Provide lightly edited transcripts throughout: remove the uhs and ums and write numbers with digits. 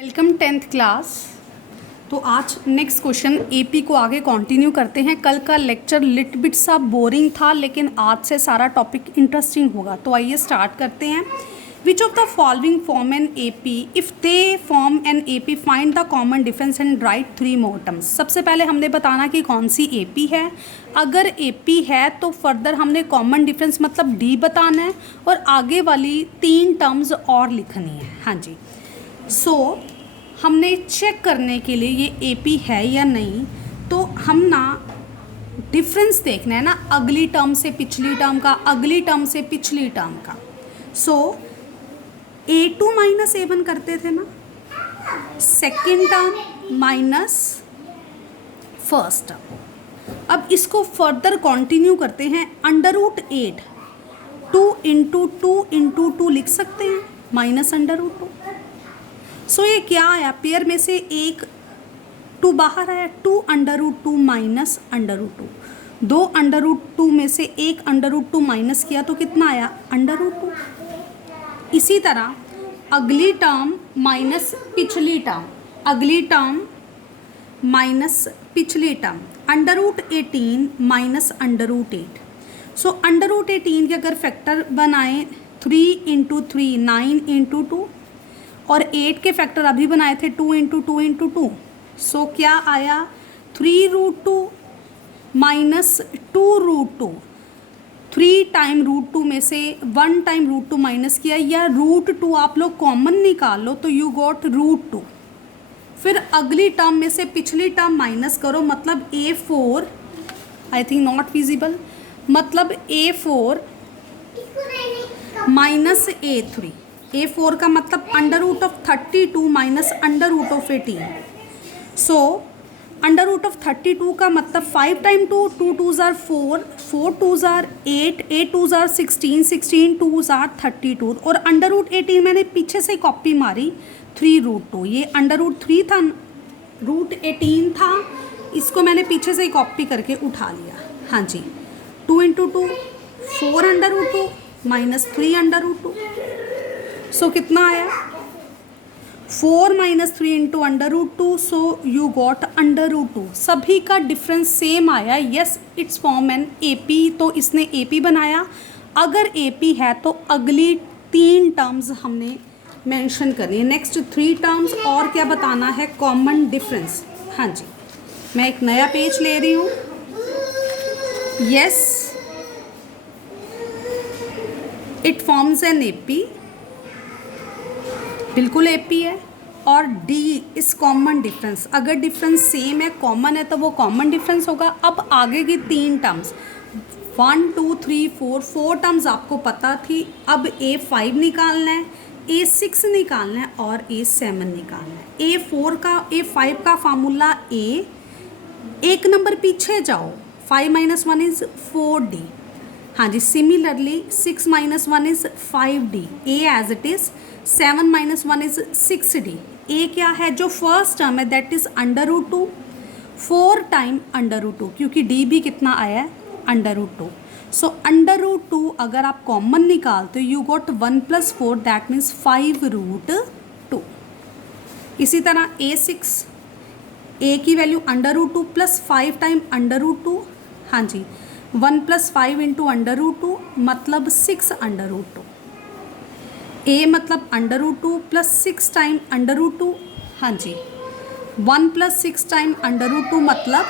Welcome 10th class. तो आज next question AP को आगे कंटिन्यू करते हैं। कल का लेक्चर लिट बिट सा बोरिंग था, लेकिन आज से सारा टॉपिक इंटरेस्टिंग होगा। तो आइए स्टार्ट करते हैं। Which of the following form an AP, if they form an AP find the common difference and right 3 more terms. सबसे पहले हमने बताना कि कौन सी एपी है। अगर एपी है तो फर्दर हमने कॉमन डिफरेंस मतलब डी बताना है और आगे वाली 3 टर्म्स और लिखनी है। हाँ जी। हमने चेक करने के लिए ये एपी है या नहीं, तो हम ना डिफरेंस देखना है ना, अगली टर्म से पिछली टर्म का, अगली टर्म से पिछली टर्म का। A2 माइनस A1 करते थे ना, second term minus first term. अब इसको फर्दर कंटिन्यू करते हैं। √8 2 इंटू 2 इंटू 2 लिख सकते हैं, माइनस √2। ये क्या आया, पेयर में से एक 2 बाहर आया, 2 √2 माइनस √2। 2 √2 में से एक √2 माइनस किया तो कितना आया, √2। इसी तरह अगली टर्म माइनस पिछली टर्म, अगली टर्म माइनस पिछली टर्म, √18 माइनस √8। √18 के अगर फैक्टर बनाएं 3 इंटू 3 9 इंटू 2, और 8 के फैक्टर अभी बनाए थे 2 इंटू 2 इंटू 2। क्या आया, 3√2 माइनस 2√2। 3 टाइम √2 में से 1 टाइम √2 माइनस किया, या √2 आप लोग कॉमन निकाल लो तो यू गॉट √2। फिर अगली टर्म में से पिछली टर्म माइनस करो, मतलब A4, I think not feasible, मतलब A4 माइनस A3। A4 का मतलब √32 माइनस √18। √32 का मतलब 5 time 2, 2 2s are 4, 4 2s are 8, 8 2s are 16, 16 2s are 32। और √18 मैंने पीछे से कॉपी मारी 3√2, ये √3 था, √18 था, इसको मैंने पीछे से कॉपी करके उठा लिया। हाँ जी, 2 इंटू 2 4 √2 माइनस 3 √2। कितना आया, 4 माइनस 3 इंटू √2, यू गॉट √2। सभी का डिफरेंस सेम आया। Yes, it's form an AP, तो इसने एपी बनाया। अगर एपी है तो अगली 3 टर्म्स हमने मेंशन करनी है। नेक्स्ट 3 टर्म्स और क्या बताना है, कॉमन डिफरेंस। हाँ जी, मैं एक नया पेज ले रही हूँ। Yes, it forms an AP, बिल्कुल एपी है। और डी इस कॉमन डिफरेंस, अगर डिफरेंस सेम है, कॉमन है, तो वो कॉमन डिफरेंस होगा। अब आगे की 3 टर्म्स 1 2 3 4 टर्म्स आपको पता थी। अब A5 निकालना है, A6 निकालना है और A7 निकालना है। A5 का फार्मूला एक नंबर पीछे जाओ, 5 - 1 इज़ 4D। हाँ जी, similarly 6 - 1 is 5D। A as it is, 7 - 1 is 6D। A क्या है, जो फर्स्ट टर्म है दैट इज़ √2, 4 टाइम √2, क्योंकि D भी कितना आया है, √2। √2 अगर आप कॉमन निकालते हो, यू गॉट 1 + 4, दैट मीन्स 5√2। इसी तरह A6, A की वैल्यू √2 + 5 टाइम √2। हाँ जी, 1 + 5 इंटू √2 मतलब 6 √2। A मतलब √2 + 6 टाइम √2। हाँ जी, 1 + 6 टाइम √2 मतलब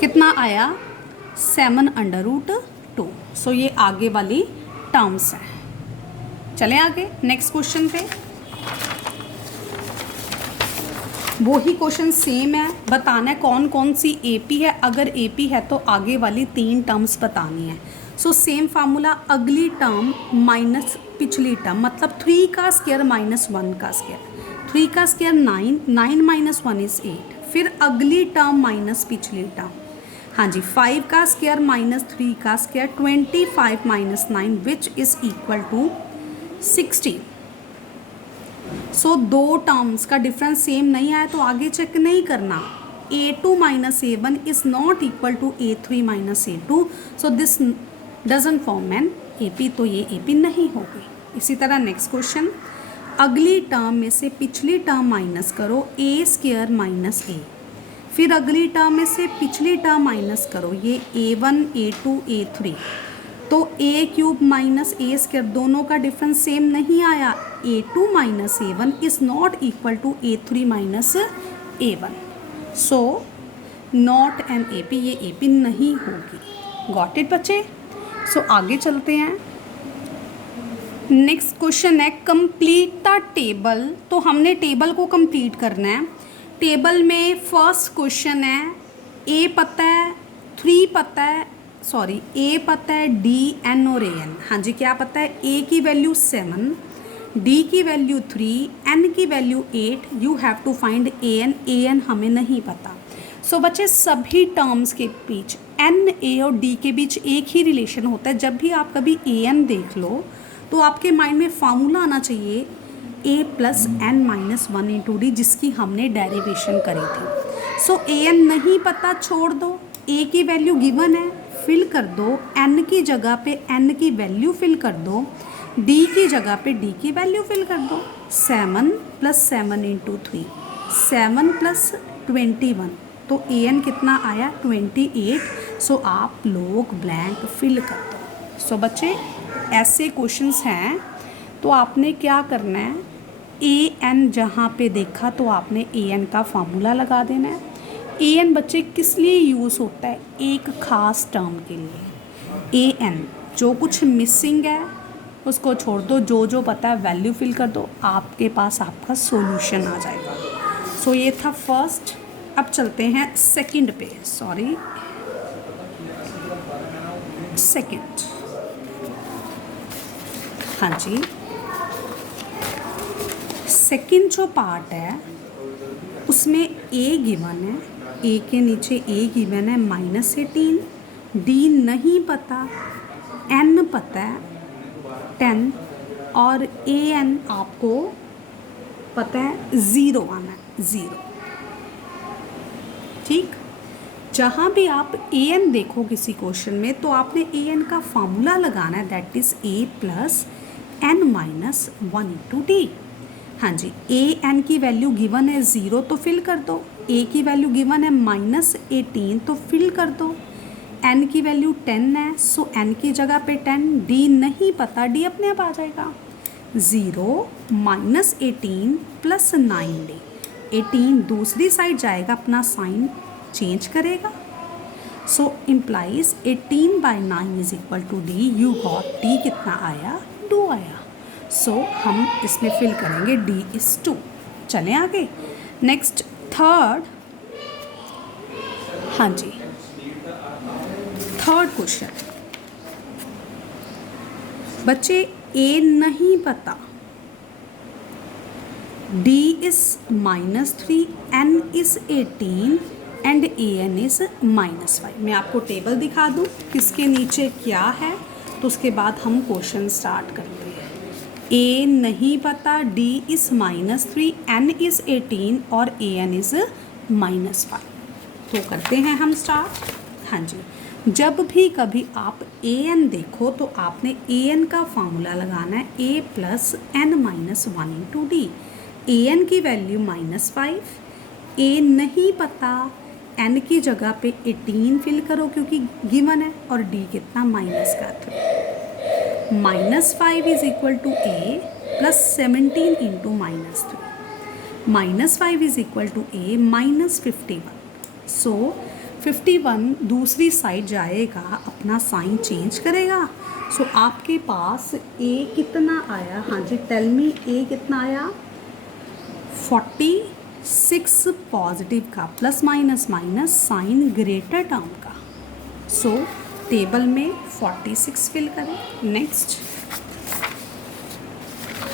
कितना आया, 7 √2। ये आगे वाली टर्म्स है। चलें आगे नेक्स्ट क्वेश्चन पे। वही क्वेश्चन सेम है, बताना है कौन कौन सी एपी है। अगर एपी है तो आगे वाली 3 टर्म्स बतानी है। सेम फार्मूला, अगली टर्म माइनस पिछली टर्म, मतलब 3 का स्क्वायर माइनस 1 का स्क्वायर। 3 का स्क्वायर 9, 9 - 1 इज़ 8। फिर अगली टर्म माइनस पिछली टर्म। हाँ जी, 5 का स्क्वायर माइनस 3 का square, 25 - 9 which is equal to 16। 2 terms का डिफरेंस सेम नहीं आया तो आगे चेक नहीं करना। A2 - A1 is not equal to A3 - A2, this doesn't form an AP, तो ये एपी नहीं होगी। इसी तरह नेक्स्ट क्वेश्चन, अगली टर्म में से पिछली टर्म माइनस करो, ए स्क्वायर माइनस ए। फिर अगली टर्म में से पिछली टर्म माइनस करो, ये A1 A2 A3, तो a cube minus a square दोनों का डिफरेंस सेम नहीं आया। A2 minus A1 is not equal to A3 minus A1, so not an AP, ये AP नहीं होगी। गॉट इट बच्चे? सो आगे चलते हैं। नेक्स्ट क्वेश्चन है कंप्लीट द टेबल। तो हमने टेबल को कंप्लीट करना है। टेबल में फर्स्ट क्वेश्चन है ए पता है, 3 पता है, सॉरी ए पता है, D N और AN। हाँ जी, क्या पता है? ए की वैल्यू 7, D की वैल्यू 3, N की value 8। You have to find AN। AN हमें नहीं पता। सो बच्चे सभी टर्म्स के बीच N, A और D के बीच एक ही रिलेशन होता है। जब भी आप कभी AN देख लो तो आपके माइंड में फार्मूला आना चाहिए A plus N minus 1 into D, जिसकी हमने डेरिवेशन करी थी। सो AN नहीं पता, छोड़ दो। A की वैल्यू गिवन है, फिल कर दो। N की जगह पे N की वैल्यू फिल कर दो। D की जगह पे D की वैल्यू फिल कर दो। 7 प्लस 7 इंटू 3, 7 प्लस 21, तो AN कितना आया? 28। सो आप लोग ब्लैंक फिल कर दो। सो बच्चे ऐसे क्वेश्चंस हैं तो आपने क्या करना है, AN जहाँ पे देखा तो आपने AN का फार्मूला लगा देना है। AN बच्चे किस लिए यूज़ होता है? एक ख़ास टर्म के लिए। AN जो कुछ मिसिंग है उसको छोड़ दो, जो जो पता है वैल्यू फिल कर दो, आपके पास आपका सॉल्यूशन आ जाएगा। सो ये था फर्स्ट। अब चलते हैं सेकंड पे, सॉरी सेकंड। हाँ जी, सेकंड जो पार्ट है उसमें A गिवन है, A के नीचे A गिवन है -18, D नहीं पता, N पता है 10 और AN आपको पता है 0 आना है, 0। ठीक, जहाँ भी आप AN देखो किसी क्वेश्चन में तो आपने AN का फार्मूला लगाना है, that is A plus N minus 1 into D। हाँ जी, AN की वैल्यू गिवन है 0 तो फिल कर दो, A की वैल्यू गिवन है -18 तो फिल कर दो, N की वैल्यू 10 है, सो N की जगह पे 10, D नहीं पता, D अपने आप आ जाएगा। 0 -18 प्लस 9D, 18 दूसरी साइड जाएगा, अपना साइन चेंज करेगा। So implies 18/9 is equal to D। You got D कितना आया? 2 आया। सो हम इसमें फिल करेंगे D इज़ 2। चलें आगे। नेक्स्ट थर्ड, हाँ जी थर्ड क्वेश्चन। बच्चे A नहीं पता, D is -3, N is 18 and AN is -5। मैं आपको टेबल दिखा दूँ किसके नीचे क्या है, तो उसके बाद हम क्वेश्चन स्टार्ट करते हैं। A नहीं पता, D इज़ -3, N इज़ 18 और AN इज़ -5। तो करते हैं हम स्टार्ट। हाँ जी, जब भी कभी आप AN देखो तो आपने AN का फार्मूला लगाना है, A plus N minus 1 into D। AN की वैल्यू -5, A नहीं पता, N की जगह पे 18 फिल करो क्योंकि गिवन है, और D कितना? -3। -5 is equal to A plus 17 into -3। -5 is equal to A -51। So 51 दूसरी साइड जाएगा, अपना साइन चेंज करेगा। सो आपके पास A कितना आया? हाँ जी, टेल मी, A कितना आया? 46 पॉजिटिव का, plus minus minus sign greater term का। सो टेबल में 46 फिल करें। नेक्स्ट,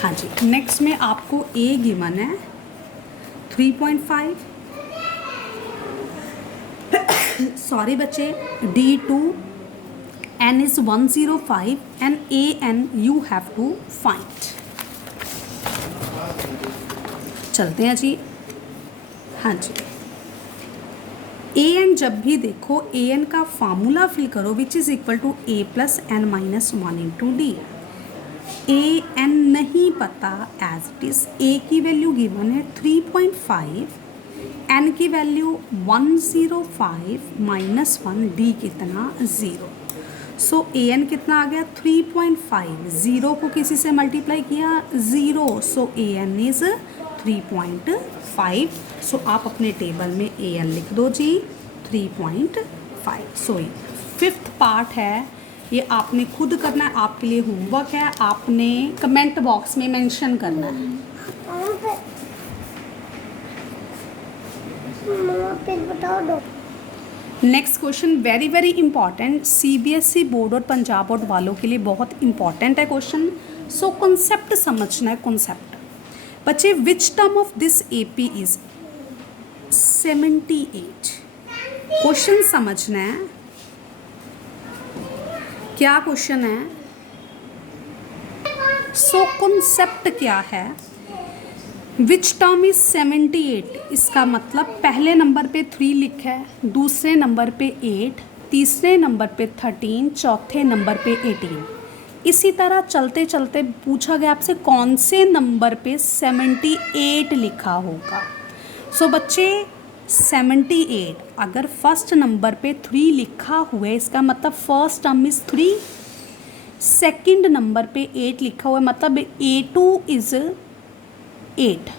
हाँ जी, नेक्स्ट में आपको A गिवन है 3.5, सॉरी बच्चे, D2, N is 105 and AN you have to find। चलते हैं जी। हाँ जी, AN जब भी देखो AN का फार्मूला फिल करो, which is equal to A plus N minus 1 into D। A n नहीं पता एज इट इज़, ए की वैल्यू गिवन है 3.5, एन की वैल्यू 105 माइनस 1, डी कितना 0। सो ए एन कितना आ गया 3.5, 0 को किसी से मल्टीप्लाई किया 0, सो ए एन इज़ 3.5। सो आप अपने टेबल में ए एन लिख दो जी 3.5। सो 5th पार्ट है, ये आपने खुद करना है, आपके लिए होमवर्क है, आपने कमेंट बॉक्स में मेंशन करना है। बताओ दो। Next question very very important, CBSE board और पंजाब बोर्ड वालों के लिए बहुत इंपॉर्टेंट है क्वेश्चन। सो कॉन्सेप्ट समझना है, कॉन्सेप्ट। बच्चे which term of this AP is 78। Question समझना है, क्या क्वेश्चन है। सो कॉन्सेप्ट क्या है, विच टर्म इज 78। इसका मतलब पहले नंबर पे 3 लिखा है, दूसरे नंबर पे 8, तीसरे नंबर पे 13, चौथे नंबर पे 18। इसी तरह चलते चलते पूछा गया आपसे कौन से नंबर पे 78 लिखा होगा। सो बच्चे 78 अगर फर्स्ट नंबर पे 3 लिखा हुआ है, इसका मतलब first term is 3, second number पे 8 लिखा हुआ है, मतलब A2 इज़ 8,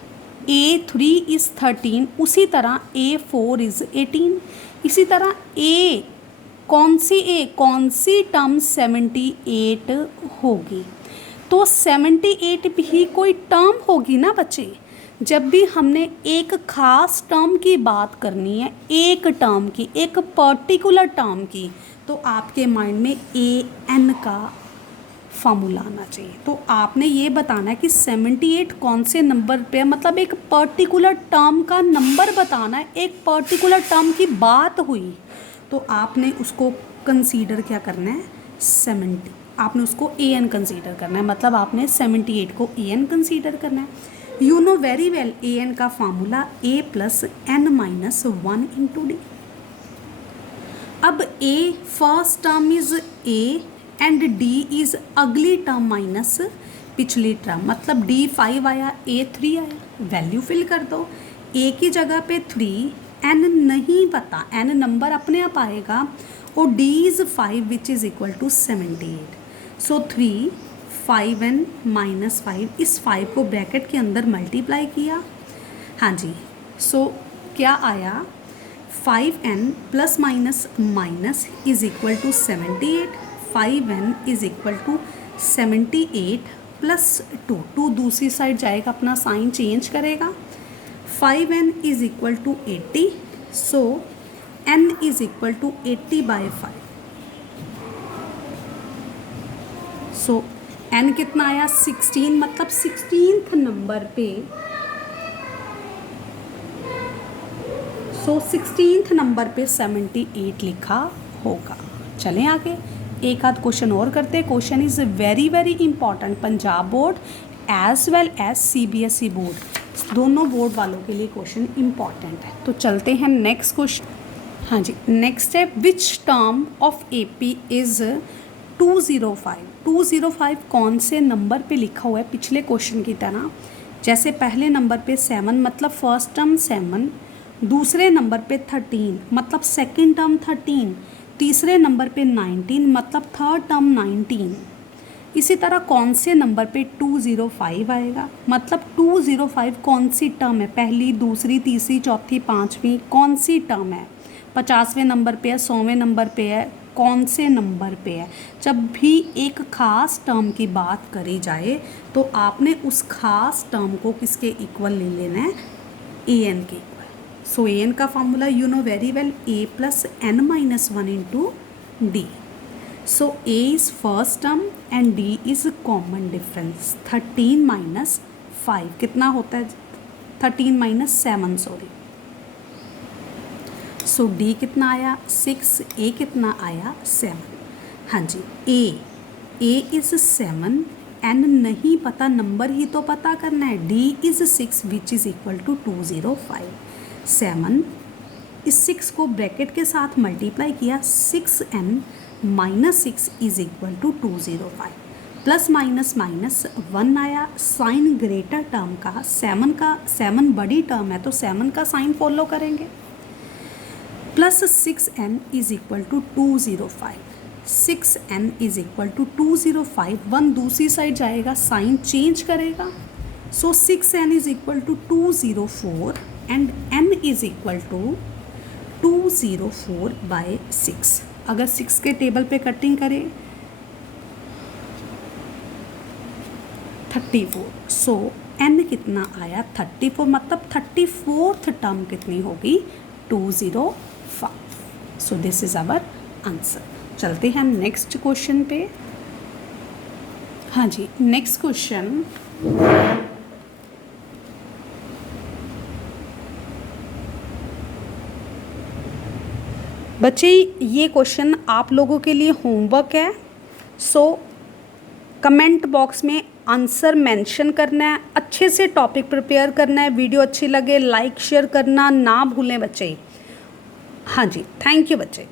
A3 इज़ 13, उसी तरह A4 इज़ 18। इसी तरह कौन सी टर्म 78 होगी, तो 78 भी कोई टर्म होगी ना बच्चे। जब भी हमने एक ख़ास टर्म की बात करनी है, एक टर्म की, एक पर्टिकुलर टर्म की, तो आपके माइंड में AN का फार्मूला आना चाहिए। तो आपने ये बताना है कि 78 कौन से नंबर पे, मतलब एक पर्टिकुलर टर्म का नंबर बताना है, एक पर्टिकुलर टर्म की बात हुई तो आपने उसको कंसीडर क्या करना है 70, आपने उसको AN कंसीडर करना है, मतलब आपने 78 को AN कंसीडर करना है। You know very well AN का फार्मूला A + n-1 × D। अब A first term is A and D is अगली टर्म माइनस पिछली टर्म, मतलब D 5 आया, A 3 आया, वैल्यू फिल कर दो। A की जगह पे 3, N नहीं पता, N नंबर अपने आप आएगा, और D is 5 which is equal to 78। So 3 5n - 5, इस 5 को ब्रैकेट के अंदर मल्टीप्लाई किया, हाँ जी। सो क्या आया 5n plus minus minus is equal to 78, 5n is equal to 78 plus 2 दूसरी साइड जाएगा, अपना साइन चेंज करेगा, 5n is equal to 80। So n is equal to 80/5। So n कितना आया 16, मतलब 16th नंबर पे, सो 16th नंबर पे 78 लिखा होगा। चलें आगे, एक आध क्वेश्चन और करते हैं। Question is very very important, Punjab board as well as CBSE board, दोनों बोर्ड वालों के लिए क्वेश्चन इंपॉर्टेंट है। तो चलते हैं नेक्स्ट क्वेश्चन। हाँ जी, नेक्स्ट है which term of AP is 205। 205 कौन से नंबर पे लिखा हुआ है, पिछले क्वेश्चन की तरह। जैसे पहले नंबर पे 7, मतलब फर्स्ट टर्म 7, दूसरे नंबर पे 13, मतलब सेकंड टर्म 13, तीसरे नंबर पे 19, मतलब थर्ड टर्म 19। इसी तरह कौन से नंबर पे 205 आएगा, मतलब 205 कौन सी टर्म है, पहली, दूसरी, तीसरी, चौथी, पाँचवीं, कौन सी टर्म है, 50वें नंबर पे है, 100वें नंबर पे है, कौन से नंबर पे है। जब भी एक ख़ास टर्म की बात करी जाए तो आपने उस ख़ास टर्म को किसके इक्वल ले लेना है, AN के इक्वल। सो AN का formula you know very well, A + n-1 × D। So A is first term and D is common difference. 13 - 5 कितना होता है, 13 - 7 सॉरी। सो D कितना आया 6, A कितना आया 7। हाँ जी, A इज़ 7, N नहीं पता, नंबर ही तो पता करना है, D is 6 which is equal to 205। 7, इस 6 को ब्रैकेट के साथ मल्टीप्लाई किया, 6n - 6 is equal to 205, plus minus minus 1 आया, साइन ग्रेटर टर्म का 7 बड़ी टर्म है तो 7 का साइन फॉलो करेंगे, plus 6n is equal to 205, 6n is equal to 205, 1 दूसरी साइड जाएगा साइन चेंज करेगा, so 6n is equal to 204 and n is equal to 204 by 6। अगर 6 के टेबल पे कटिंग करें 34, सो n कितना आया 34, मतलब 34th टर्म कितनी होगी 205। So this is our answer. चलते हैं हम नेक्स्ट क्वेश्चन पे। हाँ जी, नेक्स्ट क्वेश्चन बच्चे, ये क्वेश्चन आप लोगों के लिए होमवर्क है, सो कमेंट बॉक्स में आंसर मेंशन करना है, अच्छे से टॉपिक प्रिपेयर करना है, वीडियो अच्छी लगे लाइक शेयर करना ना भूलें बच्चे। हाँ जी, थैंक यू बच्चे।